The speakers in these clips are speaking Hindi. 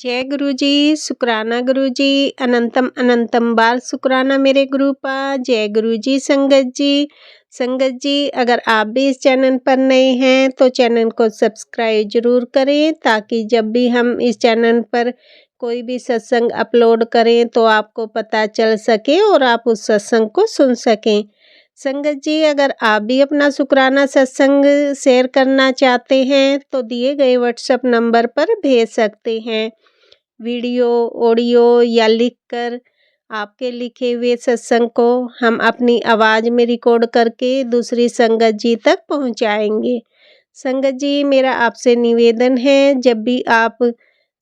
जय गुरु जी, शुक्राना गुरु जी, अनंतम अनंतम बार शुक्राना मेरे गुरुपा। जय गुरु जी। संगत जी अगर आप भी इस चैनल पर नए हैं तो चैनल को सब्सक्राइब जरूर करें, ताकि जब भी हम इस चैनल पर कोई भी सत्संग अपलोड करें तो आपको पता चल सके और आप उस सत्संग को सुन सकें। संगत जी अगर आप भी अपना शुक्राना सत्संग शेयर करना चाहते हैं तो दिए गए व्हाट्सएप नंबर पर भेज सकते हैं। वीडियो, ऑडियो या लिखकर आपके लिखे हुए सत्संग को हम अपनी आवाज़ में रिकॉर्ड करके दूसरी संगत जी तक पहुंचाएंगे। संगत जी मेरा आपसे निवेदन है, जब भी आप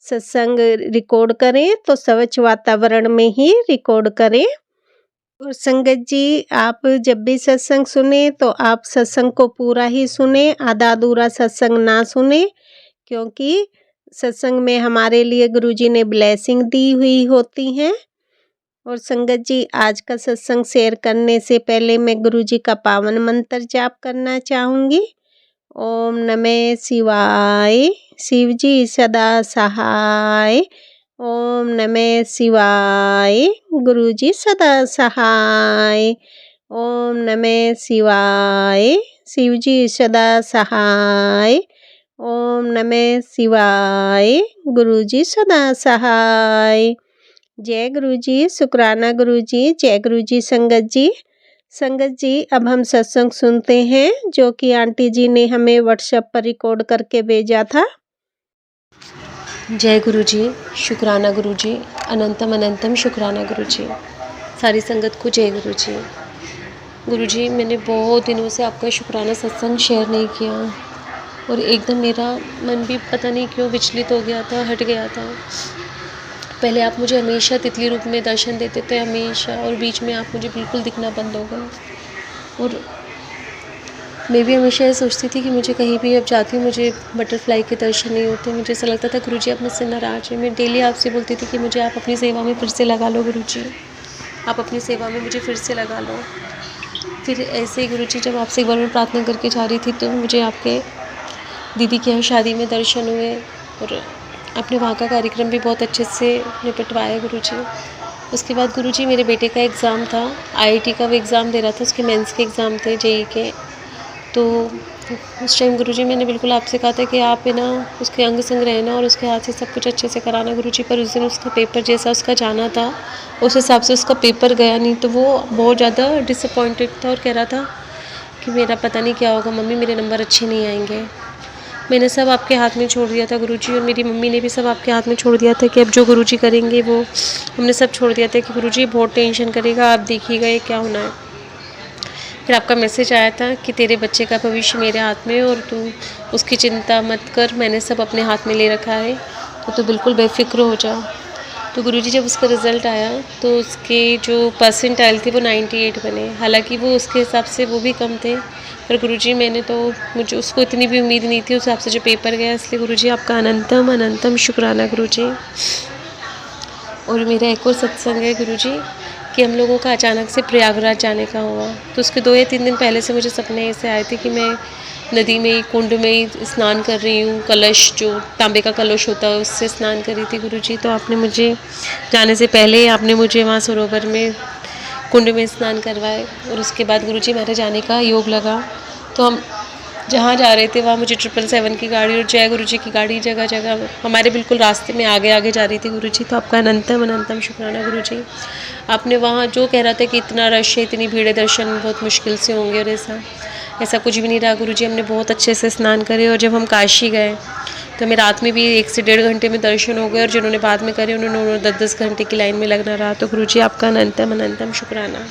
सत्संग रिकॉर्ड करें तो स्वच्छ वातावरण में ही रिकॉर्ड करें। और संगत जी आप जब भी सत्संग सुने तो आप सत्संग को पूरा ही सुने, आधा अधूरा सत्संग ना सुने, क्योंकि सत्संग में हमारे लिए गुरुजी ने ब्लेसिंग दी हुई होती हैं। और संगत जी आज का सत्संग शेयर करने से पहले मैं गुरुजी का पावन मंत्र जाप करना चाहूँगी। ओम नमः शिवाय, शिव जी सदा सहाय। ओम नमः शिवाय, गुरुजी सदा सहाय। ओम नमः शिवाय, शिव जी सदा सहाय। ओम नमः शिवाय, गुरुजी सदा सहाय। जय गुरुजी, शुक्राना गुरुजी। जय गुरुजी। संगत जी अब हम सत्संग सुनते हैं जो कि आंटी जी ने हमें व्हाट्सएप पर रिकॉर्ड करके भेजा था। जय गुरुजी, शुक्राना गुरुजी, अनंतम अनंतम शुक्राना गुरुजी। सारी संगत को जय गुरुजी। गुरुजी मैंने बहुत दिनों से आपका शुक्राना सत्संग शेयर नहीं किया और एकदम मेरा मन भी पता नहीं क्यों विचलित हो गया था, हट गया था। पहले आप मुझे हमेशा तितली रूप में दर्शन देते थे हमेशा, और बीच में आप मुझे बिल्कुल दिखना बंद हो गए। और मैं भी हमेशा ये सोचती थी कि मुझे कहीं भी अब जाती हूँ मुझे बटरफ्लाई के दर्शन नहीं होते। मुझे ऐसा लगता था गुरुजी आप मुझसे नाराज़ हैं। मैं डेली आपसे बोलती थी कि मुझे आप अपनी सेवा में फिर से लगा लो गुरुजी, आप अपनी सेवा में मुझे फिर से लगा लो। फिर ऐसे ही गुरुजी जब आपसे एक बार मैं प्रार्थना करके जा रही थी तो मुझे आपके दीदी के यहाँ शादी में दर्शन हुए और आपने वहाँ का कार्यक्रम भी बहुत अच्छे से निपटवाया गुरुजी। उसके बाद गुरुजी मेरे बेटे का एग्ज़ाम था, आईआईटी का वो एग्ज़ाम दे रहा था, उसके मेंस के एग्ज़ाम थे, जेईई के। तो उस टाइम गुरुजी मैंने बिल्कुल आपसे कहा था कि आप है ना उसके अंग संग रहना और उसके हाथ से सब कुछ अच्छे से कराना गुरुजी। पर उस दिन उसका पेपर जैसा उसका जाना था उस हिसाब से उसका पेपर गया नहीं, तो वो बहुत ज़्यादा डिसअपॉइंटेड था और कह रहा था कि मेरा पता नहीं क्या होगा मम्मी, मेरे नंबर अच्छे नहीं आएंगे। मैंने सब आपके हाथ में छोड़ दिया था गुरुजी, और मेरी मम्मी ने भी सब आपके हाथ में छोड़ दिया था कि अब जो गुरुजी करेंगे वो, हमने सब छोड़ दिया था कि गुरुजी बहुत टेंशन करेगा, आप देखिएगा ये क्या होना है। फिर आपका मैसेज आया था कि तेरे बच्चे का भविष्य मेरे हाथ में और तू उसकी चिंता मत कर, मैंने सब अपने हाथ में ले रखा है, तो तू बिल्कुल बेफिक्र हो जा। तो गुरुजी जब उसका रिज़ल्ट आया तो उसके जो परसेंटाइल थे वो 98 बने। हालांकि वो उसके हिसाब से वो भी कम थे, पर गुरुजी मैंने तो मुझे उसको इतनी भी उम्मीद नहीं थी उस हिसाब से जो पेपर गया। इसलिए गुरुजी आपका अनंतम अनंतम शुक्राना गुरुजी। और मेरा एक और सत्संग है गुरुजी कि हम लोगों का अचानक से प्रयागराज जाने का हुआ। तो उसके 2 या 3 दिन पहले से मुझे सपने ऐसे आए थे कि मैं नदी में कुंड में स्नान कर रही हूँ, कलश जो तांबे का कलश होता है उससे स्नान कर रही थी गुरुजी। तो आपने मुझे जाने से पहले आपने मुझे वहाँ सरोवर में कुंड में स्नान करवाए और उसके बाद गुरुजी मेरे जाने का योग लगा। तो हम जहाँ जा रहे थे वहाँ मुझे 777 की गाड़ी और जय गुरुजी की गाड़ी जगह जगह हमारे बिल्कुल रास्ते में आगे आगे जा रही थी गुरुजी। तो आपका अनंतम अनंतम शुक्राना गुरुजी। आपने वहाँ जो कह रहा था कि इतना रश है, इतनी भीड़ है, दर्शन बहुत मुश्किल से होंगे, और ऐसा कुछ भी नहीं रहा गुरुजी। हमने बहुत अच्छे से स्नान करे और जब हम काशी गए तो हमें रात में भी 1 से 1.5 घंटे में दर्शन हो गए, और जिन्होंने बाद में करे उन्होंने 10-10 घंटे की लाइन में लगना रहा। तो गुरुजी आपका अनंतम अनंतम शुक्राना।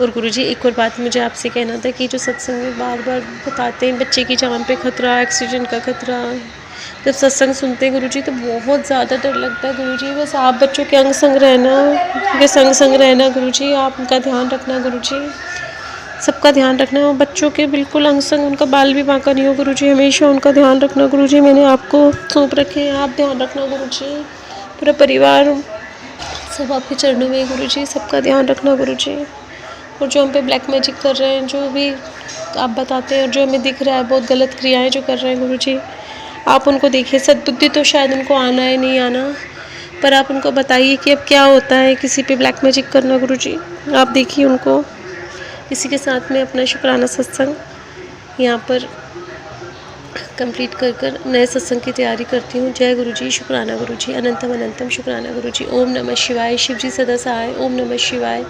और गुरुजी एक और बात मुझे आपसे कहना था कि जो सत्संग में बार बार बताते हैं बच्चे की जान पे खतरा, एक्सीडेंट का खतरा, जब सत्संग सुनते हैं गुरुजी तो बहुत ज़्यादा डर लगता है गुरुजी। बस आप बच्चों के अंग संग रहना, उनके संग संग रहना गुरुजी, आप उनका ध्यान रखना गुरुजी, सबका ध्यान रखना। बच्चों के बिल्कुल अंग संग, उनका बाल भी बांका नहीं हो गुरुजी, हमेशा उनका ध्यान रखना गुरुजी। मैंने आपको सौंप रखे हैं, आप ध्यान रखना गुरुजी। पूरा परिवार सब आपके चरणों में गुरुजी, सबका ध्यान रखना गुरुजी। और जो हम पे ब्लैक मैजिक कर रहे हैं, जो भी आप बताते हैं और जो हमें दिख रहा है बहुत गलत क्रियाएं जो कर रहे हैं गुरुजी, आप उनको देखिए, सद्बुद्धि तो शायद उनको आना है नहीं आना, पर आप उनको बताइए कि अब क्या होता है किसी पे ब्लैक मैजिक करना। गुरुजी आप देखिए उनको। इसी के साथ में अपना शुक्राना सत्संग यहाँ पर कंप्लीट कर कर नए सत्संग की तैयारी करती हूँ। जय गुरुजी, शुक्राना गुरुजी, अनंतम अनंतम शुक्राना गुरुजी। ओम नमः शिवाय, शिव जी सदा सहाय। ओम नमः शिवाय,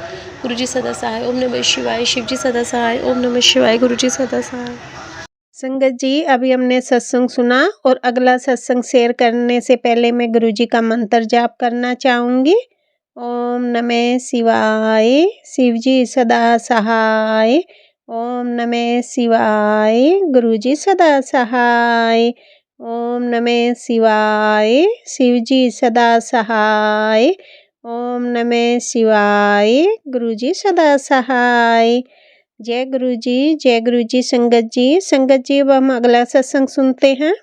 गुरुजी सदा सहाय। ओम नमः शिवाय, शिव जी सदा सहाय। ओम नमः शिवाय, गुरुजी सदा सहाय। संगत जी, अभी हमने सत्संग सुना और अगला सत्संग शेयर करने से पहले मैं गुरुजी का मंत्र जाप करना चाहूँगी। ओम नमः शिवाय, शिव जी सदा सहाय। ओम नमः शिवाय, गुरुजी सदा सहाय। ओम नमः शिवाय, शिव जी सदा सहाय। ओम नमः शिवाय, गुरुजी सदा सहाय। जय गुरु जी संगत जी। संगत जी, अब हम अगला सत्संग सुनते हैं।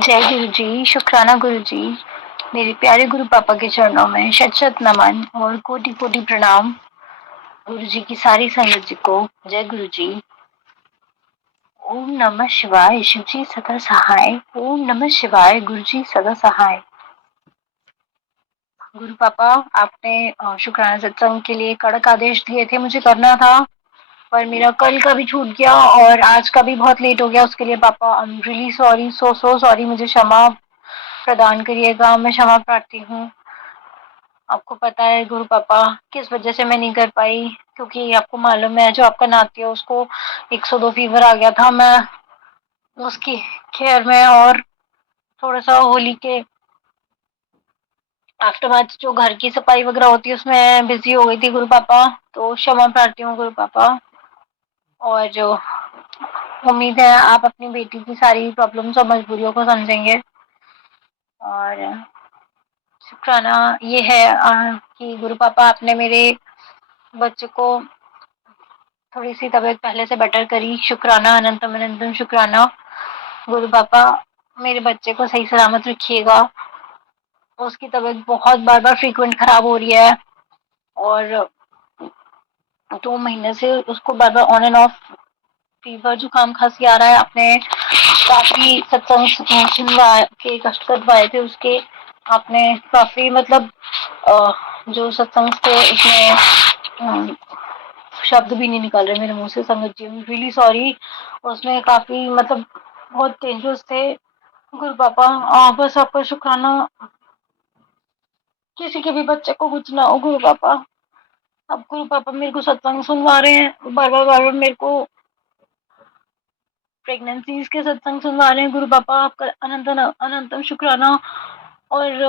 जय गुरु जी, शुक्राना गुरु जी। मेरे प्यारे गुरु पापा के चरणों में शत शत नमन और कोटि कोटि प्रणाम। गुरु जी की सारी संगत जी को जय गुरु जी। ओम नमः शिवाय, शिव जी सदा सहाय। ओम नमः शिवाय, गुरु जी सदा सहाय। गुरु पापा, आपने शुक्राना सत्संग के लिए कड़क आदेश दिए थे, मुझे करना था, पर मेरा कल का भी छूट गया और आज का भी बहुत लेट हो गया। उसके लिए पापा I am really sorry, so sorry. मुझे क्षमा प्रदान करिएगा, मैं क्षमा प्रार्थी हूँ। आपको पता है गुरु पापा किस वजह से मैं नहीं कर पाई, क्योंकि आपको मालूम है जो आपका नाती है उसको 102 फीवर आ गया था। मैं उसकी केयर में और थोड़ा सा होली के आफ्टर मैच जो घर की सफाई वगैरह होती है उसमें बिजी हो गई थी गुरु पापा। तो क्षमा प्रार्थी हूँ गुरु पापा। और जो उम्मीद है आप अपनी बेटी की सारी प्रॉब्लम्स और मजबूरियों को समझेंगे। और शुक्राना ये है कि गुरु पापा आपने मेरे बच्चे को थोड़ी सी तबीयत पहले से बेटर करी। शुक्राना, अनंतम अनंतम शुक्राना। गुरु पापा मेरे बच्चे को सही सलामत रखिएगा। उसकी तबीयत बहुत बार फ्रीक्वेंट खराब हो रही है और 2 महीने से उसको बार ऑन एंड ऑफ फीवर, जुकाम, खांसी आ रहा है। आपने काफी सत्संग सुनवाए के कष्ट करवाए थे उसके। आपने काफी मतलब जो सत्संग थे उसमें शब्द भी नहीं निकल रहे मेरे मुंह से। संगत जी, रियली सॉरी। उसमें काफी मतलब बहुत डेंजरस थे गुरु पापा। बस आपका शुक्राना, किसी के भी बच्चे को कुछ ना हो गुरु पापा। अब गुरु पापा मेरे को सत्संग सुनवा रहे हैं, बार बार मेरे को प्रेगनेंसीज के सत्संग सुनवा रहे हैं गुरु पापा। आपका अनंतम शुक्राना। और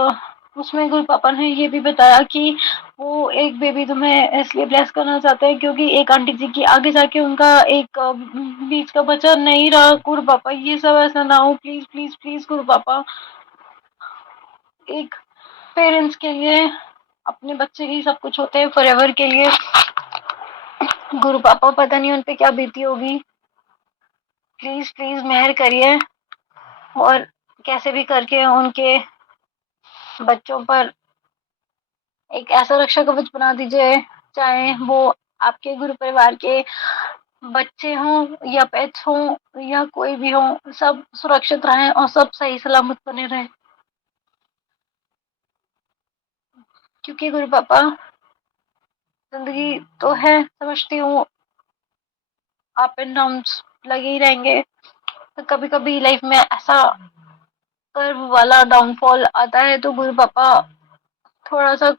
उसमें गुरु पापा ने ये भी बताया कि वो एक बेबी तुम्हें इसलिए ब्लेस करना चाहते हैं क्योंकि एक आंटी जी की आगे जाके उनका एक बीच का बच्चा नहीं रहा। गुरु पापा ये सब ऐसा ना हो, प्लीज प्लीज प्लीज गुरु पापा। एक पेरेंट्स के लिए अपने बच्चे ही सब कुछ होते हैं, फॉरएवर के लिए। गुरु पापा पता नहीं उनपे क्या बीती होगी। प्लीज प्लीज मेहर करिए और कैसे भी करके उनके बच्चों पर एक ऐसा रक्षा कवच बना दीजिए, चाहे वो आपके गुरु परिवार के बच्चे हों या पेट्स हों या कोई भी हो, सब सुरक्षित रहें और सब सही सलामत बने रहें। क्योंकि गुरु पापा जिंदगी तो है, समझती हूँ अप एंड डाउन्स लगे ही रहेंगे, तो कभी कभी लाइफ में ऐसा कर्व वाला डाउनफॉल आता है तो गुरु पापा थोड़ा सा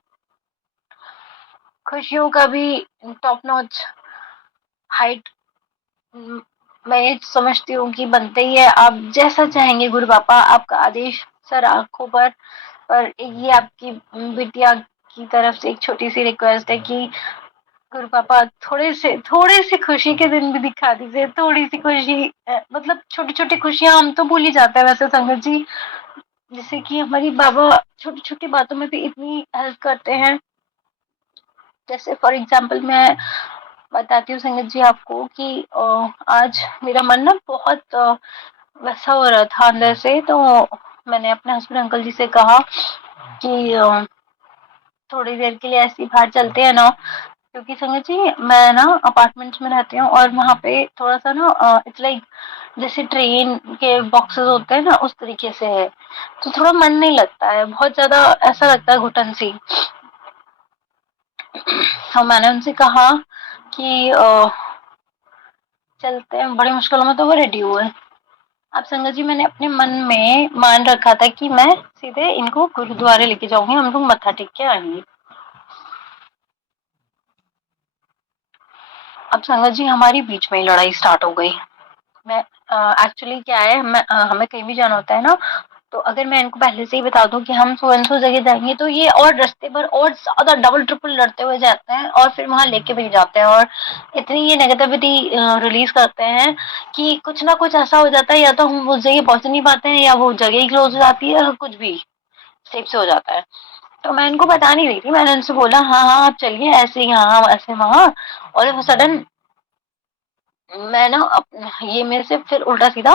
खुशियों का भी टॉप नॉच हाइट मैं समझती हूँ कि बनते ही है। आप जैसा चाहेंगे गुरु पापा, आपका आदेश सर आंखों पर ये आपकी बिटिया की तरफ से एक छोटी सी रिक्वेस्ट है कि गुरु पापा थोड़े से खुशी के दिन भी दिखा दीजिए। थोड़ी सी खुशी, मतलब छोटी छोटी खुशियां हम तो भूल ही जाते हैं वैसे संगत जी। जैसे कि हमारी बाबा छोटी छोटी बातों में भी इतनी हेल्प करते हैं। जैसे फॉर एग्जाम्पल मैं बताती हूँ संगत जी आपको कि आज मेरा मन ना बहुत वैसा हो रहा था अंदर से। तो मैंने अपने हस्बैंड अंकल जी से कहा कि थोड़ी देर के लिए ऐसे ही बाहर चलते हैं ना, क्योंकि संगत जी मैं ना अपार्टमेंट्स में रहती हूँ और वहाँ पे थोड़ा सा ना इट्स लाइक जैसे ट्रेन के बॉक्सेस होते हैं ना, उस तरीके से है। तो थोड़ा मन नहीं लगता है, बहुत ज़्यादा ऐसा लगता है घुटन सी। तो मैंने उनसे कहा कि चलते हैं, बड़ी मुश्किलों में तो वो रेडी हुए। अब संगत जी, मैंने अपने मन में मान रखा था कि मैं सीधे इनको गुरुद्वारे लेके जाऊंगी, हम लोग मत्था टेक के आएंगे। अब संगत जी, हमारी बीच में ही लड़ाई स्टार्ट हो गई। मैं एक्चुअली क्या है, हमें कहीं भी जाना होता है ना, तो अगर मैं इनको पहले से ही बता दूं कि हम सो एंड सो जगह जाएंगे, तो ये और रास्ते पर और ज्यादा डबल ट्रिपल लड़ते हुए जाते हैं और फिर वहां लेके भी जाते हैं, और इतनी ये नेगेटिविटी रिलीज करते हैं कि कुछ ना कुछ ऐसा हो जाता है, या तो हम उस जगह पहुंच नहीं पाते हैं, या वो जगह ही क्लोज हो जाती है, और कुछ भी स्टेप से हो जाता है। तो मैं इनको बता नहीं रही थी, मैंने उनसे बोला हाँ हाँ आप चलिए, ऐसे यहाँ ऐसे वहां। और सडन मैं ना ये मेरे से फिर उल्टा सीधा,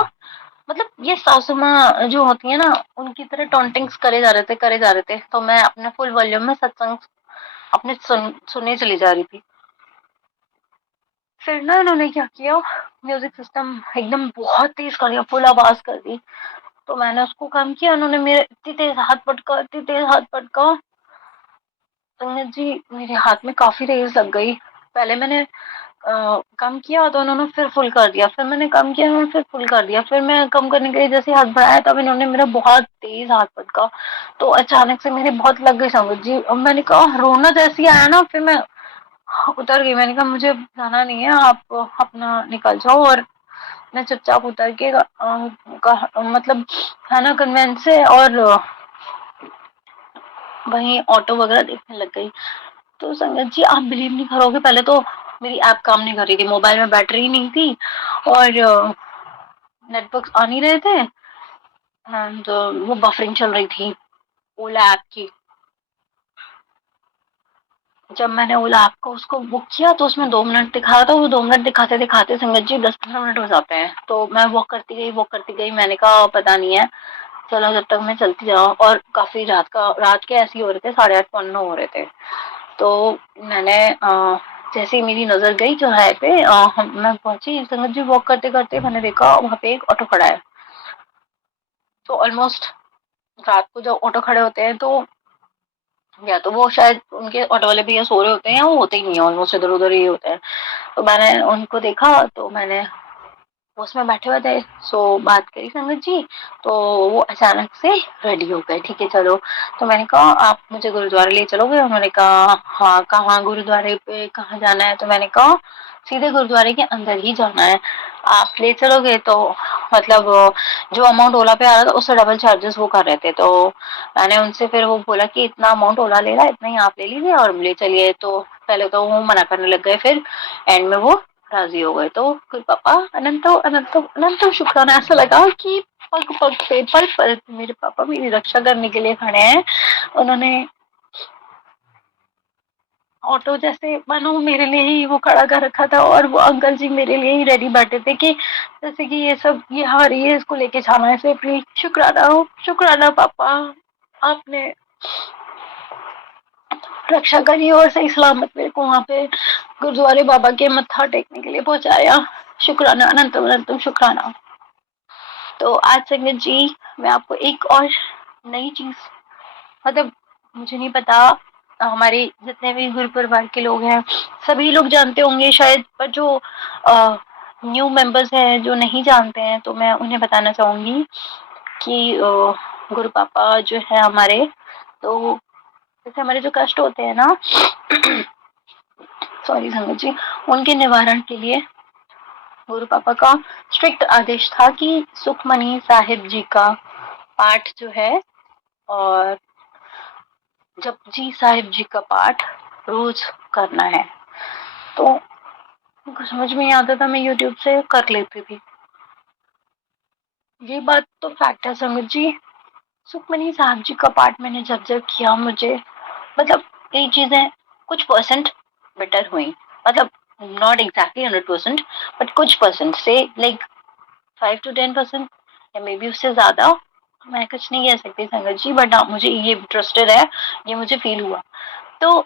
मतलब ये सासू माँ जो होती है ना, उनकी तरह टॉन्टिंग्स करे जा रहे थे। तो मैं अपने फुल वॉल्यूम में सत्संग अपने सुनने चली जा रही थी। फिर ना इन्होंने क्या किया, म्यूजिक सिस्टम एकदम बहुत तेज कर दिया, फुल आवाज कर दी। तो मैंने उसको कम किया, उन्होंने मेरे इतनी तेज हाथ पटका, इतनी तेज हाथ पटका, संगत जी मेरे हाथ में काफी रेज लग गई। पहले मैंने कम किया तो उन्होंने फिर फुल कर दिया, फिर मैंने कम किया, उन्होंने फिर फुल कर दिया, फिर मैं कम करने के लिए जैसे हाथ बढ़ाया, तब इन्होंने मेरा बहुत तेज हाथ पटका। तो अचानक से मेरी बहुत लग गई संगत जी, और मैंने कहा, रोना जैसी आया ना, फिर मैं उतर गई। मैंने कहा मुझे जाना नहीं है, आप अपना निकल जाओ। और मैं चुपचाप उतर के मतलब है ना कन्वेंस से, और वहीं ऑटो वगैरह देखने लग गई। तो संगत जी आप बिलीव नहीं करोगे, पहले तो मेरी ऐप काम नहीं कर रही थी, मोबाइल में बैटरी नहीं थी, और नेटवर्क आ नहीं रहे थे, एंड वो बफरिंग चल रही थी ओला ऐप की। जब मैंने ओला ऐप को उसको बुक किया तो उसमें 2 मिनट दिखा रहा था, वो 2 मिनट दिखाते दिखाते संगत जी 10-15 मिनट हो जाते हैं। तो मैं वॉक करती गई, मैंने कहा पता नहीं है, चलो जब तक मैं चलती जाऊँ। और काफी रात के ऐसे ही हो रहे थे, 8:30 पौने 9 हो रहे थे। तो मैंने जैसे ही मेरी नजर गई चौराहे पे, मैं पहुंची संगत जी, वॉक करते करते मैंने देखा वहां पे एक ऑटो खड़ा है। तो ऑलमोस्ट रात को जब ऑटो खड़े होते हैं, तो या तो वो शायद उनके ऑटो वाले भैया सो रहे होते हैं, या वो होते ही नहीं है, ऑलमोस्ट इधर उधर ही होते हैं। तो मैंने उनको देखा, तो मैंने उसमें बैठे हुए थे, सो बात करी संगत जी। तो वो अचानक से रेडी हो गए, ठीक है चलो। तो मैंने कहा आप मुझे गुरुद्वारे ले चलोगे? उन्होंने कहा हाँ, कहाँ गुरुद्वारे पे कहाँ जाना है? तो मैंने कहा सीधे गुरुद्वारे के अंदर ही जाना है, आप ले चलोगे? तो मतलब जो अमाउंट ओला पे आ रहा था उससे डबल चार्जेस वो कर रहे थे। तो मैंने उनसे फिर वो बोला कि इतना अमाउंट ओला ले रहा है, इतना ही आप ले लीजिए और ले चलिए। तो पहले तो वो मना करने लग गए, फिर एंड में वो राजी हो गए। तो फिर पापा अनंतो अनंतो अनंतो शुक्राना, ऐसा लगा कि पग पग पे पल पल मेरे पापा मेरी रक्षा करने के लिए खड़े हैं। उन्होंने ऑटो जैसे मानो मेरे लिए ही वो खड़ा कर रखा था, और वो अंकल जी मेरे लिए ही रेडी बैठे थे कि जैसे कि ये सब ये हारी है, इसको लेके जाना है सेफली। शुक्राना पापा, आपने रक्षा करी और सही सलामत मेरे को वहाँ पे गुरुद्वारे बाबा के मत्था टेकने के लिए पहुंचाया। शुक्राना, अनंतम अनंतम शुक्राना। तो आज संगत जी मैं आपको एक और नई चीज, मतलब मुझे नहीं पता, हमारे जितने भी गुरु परिवार के लोग हैं सभी लोग जानते होंगे शायद, पर जो न्यू मेंबर्स हैं जो नहीं जानते हैं, तो मैं उन्हें बताना चाहूंगी कि गुरु पापा जो है हमारे, तो जैसे हमारे जो कष्ट होते हैं ना सॉरी संगत जी, उनके निवारण के लिए गुरु पापा का स्ट्रिक्ट आदेश था कि सुखमनी साहिब जी का पाठ जो है, और जपजी साहिब जी का पाठ रोज करना है। तो कुछ समझ में नहीं आता था, मैं यूट्यूब से कर लेती थी। ये बात तो फैक्ट है संगत जी, सुखमनी साहब जी का पाठ मैंने जब जब किया, मुझे मतलब कई चीजें कुछ परसेंट बेटर हुई, मतलब नॉट एग्जैक्टली 100%, बट कुछ परसेंट से लाइक 5 to 10%, या मे बी उससे ज्यादा। मैं कुछ नहीं कह सकती संगत जी, बट हाँ मुझे ये ट्रस्टेड है, ये मुझे फील हुआ। तो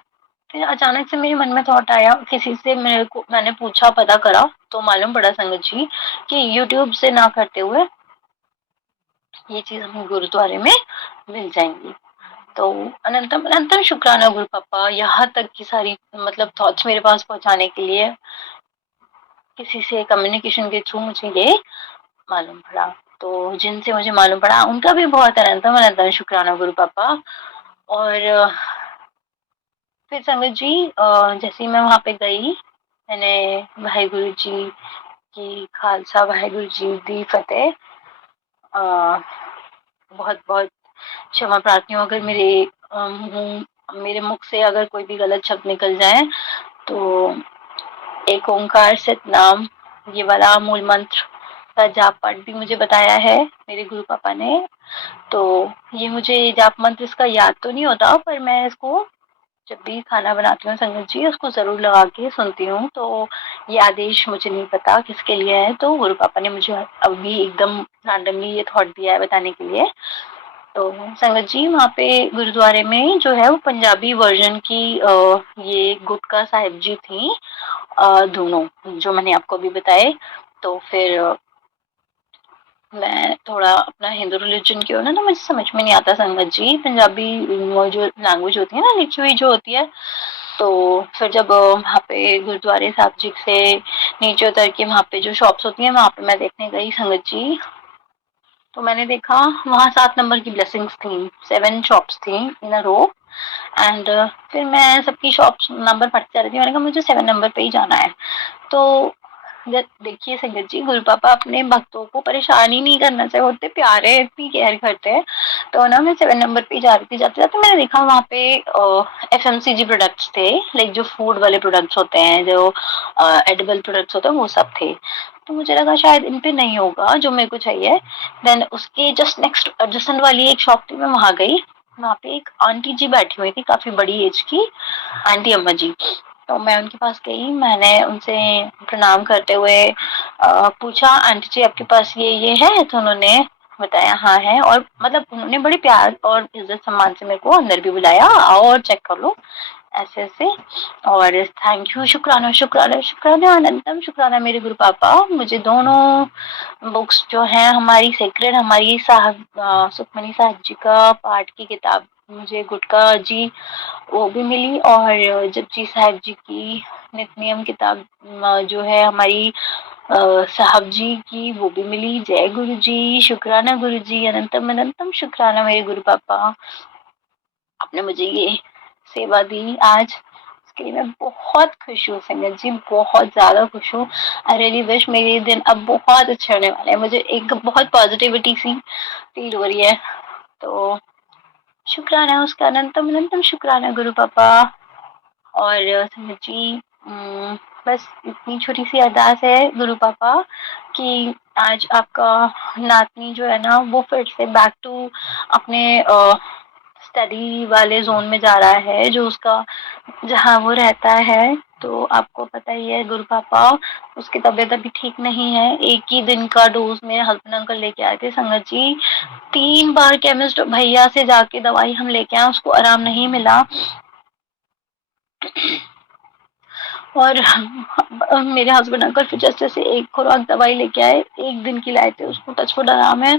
फिर अचानक से मेरे मन में थॉट आया, किसी से मैंने पूछा, पता करा, तो मालूम पड़ा संगत जी कि यूट्यूब से ना करते हुए ये चीज़ हमें गुरुद्वारे में मिल जाएँगी। तो अनंतम अनंतम शुक्राना गुरु पापा, यहाँ तक की सारी मतलब थॉट्स मेरे पास पहुँचाने के लिए किसी से कम्युनिकेशन के थ्रू मुझे ये मालूम पड़ा। तो जिनसे मुझे मालूम पड़ा उनका भी बहुत अनंतम अनंतम शुक्राना गुरु पापा। और फिर संगत जी जैसे ही मैं वहाँ पे गई, मैंने वाहेगुरु जी की खालसा, वाहेगुरु जी दी फतेह। बहुत बहुत क्षमा प्रार्थी हूँ अगर मेरे मुख से अगर कोई भी गलत शब्द निकल जाए। तो एक ओंकार सतनाम, ये वाला मूल मंत्र का जाप पाठ भी मुझे बताया है मेरे गुरु पापा ने। तो ये मुझे जाप मंत्र इसका याद तो नहीं होता, पर मैं इसको जब भी खाना बनाती हूँ संगत जी उसको जरूर लगा के सुनती हूँ। तो ये आदेश मुझे नहीं पता किसके लिए है, तो गुरु पापा ने मुझे अभी एकदम रैंडमली ये थॉट दिया है बताने के लिए। तो संगत जी वहाँ पे गुरुद्वारे में जो है वो पंजाबी वर्जन की ये गुटका साहिब जी थी, दोनों जो मैंने आपको अभी बताए। तो फिर मैं थोड़ा अपना हिंदू रिलीजन की हूँ ना, तो मुझे समझ में नहीं आता संगत जी पंजाबी वो जो लैंग्वेज होती है ना, लिखी हुई जो होती है। तो फिर जब वहाँ पे गुरुद्वारे साहब जी से नीचे उतर के वहाँ पे जो शॉप्स होती हैं वहाँ पे मैं देखने गई संगत जी, तो मैंने देखा वहाँ 7 नंबर की ब्लेसिंग्स थी, 7 शॉप्स थी इन अ रो। एंड फिर मैं सबकी शॉप्स नंबर पढ़ती जा रही थी, मैंने कहा मुझे 7 नंबर पे ही जाना है। तो देखिए संगत जी, गुरु पापा अपने भक्तों को परेशान ही नहीं करना चाहिए, होते प्यारे, इतनी केयर करते हैं। तो ना मैं 7 नंबर पे जा रही थी, जाते जाते मैंने देखा वहाँ पे FMCG प्रोडक्ट्स थे, लाइक जो फूड वाले प्रोडक्ट्स होते हैं, जो एडिबल प्रोडक्ट्स होते हैं, वो सब थे। तो मुझे लगा शायद इन पे नहीं होगा जो मेरे को चाहिए। देन उसके जस्ट नेक्स्ट एडजस्टेंट वाली एक शॉप थी, मैं वहां गई। वहाँ पे एक आंटी जी बैठी हुई थी, काफी बड़ी एज की आंटी अम्मा जी। तो मैं उनके पास गई, मैंने उनसे प्रणाम करते हुए पूछा, आंटी जी आपके पास ये है? तो उन्होंने बताया हाँ है, और मतलब उन्होंने बड़े प्यार और इज्जत सम्मान से मेरे को अंदर भी बुलाया, आओ और चेक कर लो, ऐसे ऐसे। और थैंक यू, शुक्राना शुक्राना शुक्राना अनंतम शुक्राना मेरे गुरु पापा, मुझे दोनों बुक्स जो हैं हमारी सेक्रेड, हमारी साहब सुखमनी साहब जी का पाठ की किताब मुझे गुटका जी वो भी मिली, और जपजी साहिब जी की नित नियम किताब जो है हमारी साहब जी की, वो भी मिली। जय गुरु जी, शुक्राना गुरु जी, अनंतम अनंतम शुक्राना मेरे गुरु पापा, आपने मुझे ये सेवा दी आज, इसके लिए मैं बहुत खुश हूँ संगत जी, बहुत ज्यादा खुश हूँ। आई रियली विश मेरे दिन अब बहुत अच्छे होने वाले हैं, मुझे एक बहुत पॉजिटिविटी सी फील हो रही है। तो शुक्राना उसका, अनंतम अनंतम शुक्राना गुरु पापा। और संगत जी बस इतनी छोटी सी अरदास है गुरु पापा कि आज आपका नातनी जो है ना वो फिर से बैक टू अपने स्टडी वाले जोन में जा रहा है, जो उसका जहाँ वो रहता है। तो आपको पता ही है गुरु पापा, उसकी तबीयत अभी ठीक नहीं है। एक ही दिन का डोज मेरे हस्बैंड अंकल लेके आए थे संगत जी, 3 बार केमिस्ट भैया से जाके दवाई हम लेके आए, उसको आराम नहीं मिला। और मेरे हस्बैंड अंकल फिर जैसे जैसे एक खुराक दवाई लेके आए, एक दिन की लाए थे, उसको टचवुड आराम है,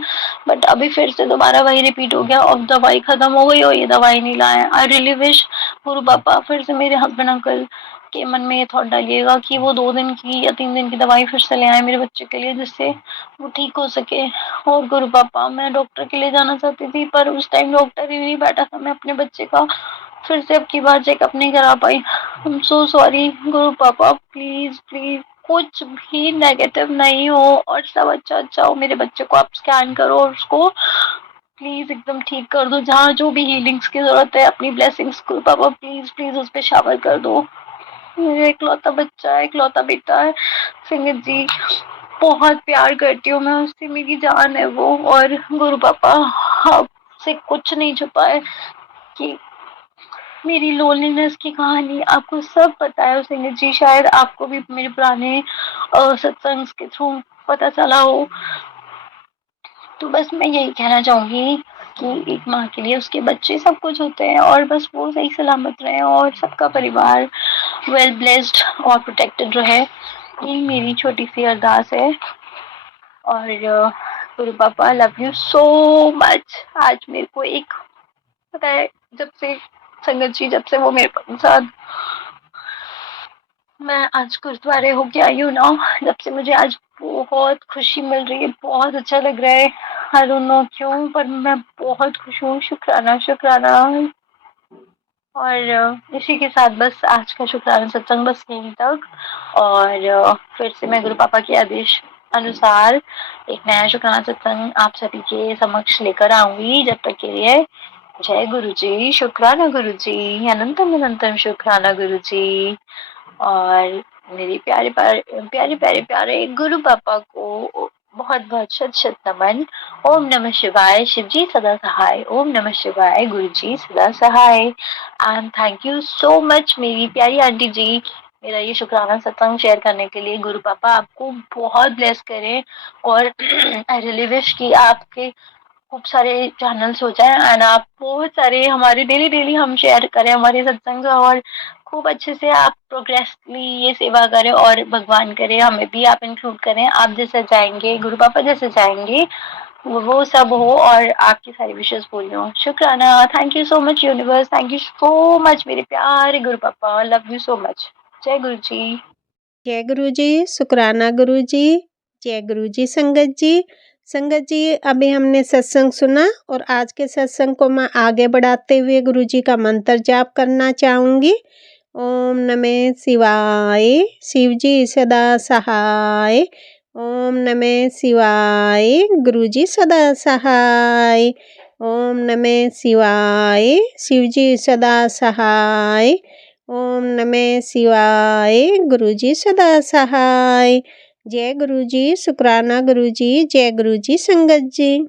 बट अभी फिर से दोबारा वही रिपीट हो गया, अब दवाई खत्म हो गई और ये दवाई नहीं लाए। आई रियली विश गुरु पापा फिर से मेरे हस्बैंड अंकल के मन में ये थॉट डालिएगा कि वो 2 दिन की या 3 दिन की दवाई फिर से ले आए मेरे बच्चे के लिए, जिससे वो ठीक हो सके। और गुरु पापा मैं डॉक्टर के लिए जाना चाहती थी, पर उस टाइम डॉक्टर ही नहीं बैठा था, मैं अपने बच्चे का फिर से अब की बार चेकअप नहीं करा पाई। आई एम सो सॉरी गुरु पापा, प्लीज प्लीज कुछ भी नेगेटिव नहीं हो और सब अच्छा अच्छा हो। मेरे बच्चे को आप स्कैन करो और उसको प्लीज एकदम ठीक कर दो, जहाँ जो भी हीलिंग्स की जरूरत है अपनी ब्लेसिंग्स गुरु पापा प्लीज प्लीज उस पर शामिल कर दो। मेरा इकलौता बच्चा है, इकलौता बेटा है सिंगर जी, बहुत प्यार करती हूँ मैं उससे, मेरी जान है वो। और गुरु पापा आपसे कुछ नहीं छुपा है कि मेरी लोनलीनेस की कहानी आपको सब पता है सिंगर जी, शायद आपको भी मेरे पुराने सत्संग के थ्रू पता चला हो। तो बस मैं यही कहना चाहूंगी कि एक माँ के लिए उसके बच्चे सब कुछ होते हैं, और बस वो सही सलामत रहे और सबका परिवार वेल ब्लेस्ड और प्रोटेक्टेड रहे। यही मेरी छोटी सी अरदास है। और गुरु पापा लव यू सो मच। आज मेरे को एक पता है, जब से संगत जी, जब से वो मेरे साथ, मैं आज गुरुद्वारे होके आई हूँ ना, जब से मुझे आज बहुत खुशी मिल रही है, बहुत अच्छा लग रहा है। आई डोंट नो क्यों, पर मैं बहुत खुश हूँ। शुक्राना शुक्राना। और इसी के साथ बस आज का शुक्राना सत्संग बस यहीं तक। और फिर से मैं गुरु पापा के आदेश अनुसार एक नया शुक्राना सत्संग आप सभी के समक्ष लेकर आऊंगी। जब तक के लिए जय गुरु जी, शुक्राना गुरु जी, अनंतम अनंतम शुक्राना गुरु जी। और मेरे प्यारे प्यारे प्यारे प्यारे गुरु पापा को बहुत बहुत शत शत नमन। ओम नमः शिवाय, शिव जी सदा सहाय। ओम नमः शिवाय, गुरु जी सदा सहाय। And thank you so much मेरी प्यारी आंटी जी, मेरा ये शुक्राना सत्संग शेयर करने के लिए। गुरु पापा आपको बहुत ब्लेस करें। और आई रियली विश कि आपके खूब सारे चैनल्स हो जाए एंड आप बहुत सारे हमारे डेली डेली हम शेयर करें हमारे सत्संग, और खूब अच्छे से आप प्रोग्रेसली ये सेवा करें, और भगवान करे हमें भी आप इंक्लूड करें। आप जैसे जाएंगे, गुरु पापा जैसे जाएंगे, वो सब हो और आपकी सारी विशेष पूरी हो। शुक्राना। Thank you so much universe, thank you so much मेरे प्यारे गुरु पापा, लव यू सो मच। जय गुरु जी। जय गुरु जी, शुक्राना गुरु जी, जय गुरु जी संगत जी। संगत जी, अभी हमने सत्संग सुना और आज के सत्संग को मैं आगे बढ़ाते हुए गुरु जी का मंत्र जाप करना चाहूँगी। ओम नमः शिवाय, शिव जी सदा सहाय। ओम नमः शिवाय, गुरु जी सदा सहाय। ओम नमः शिवाय, शिव जी सदा सहाय। ओम नमः शिवाय, गुरु जी सदा सहाय। जय गुरु जी, शुक्राना गुरु जी, जय गुरु जी संगत जी।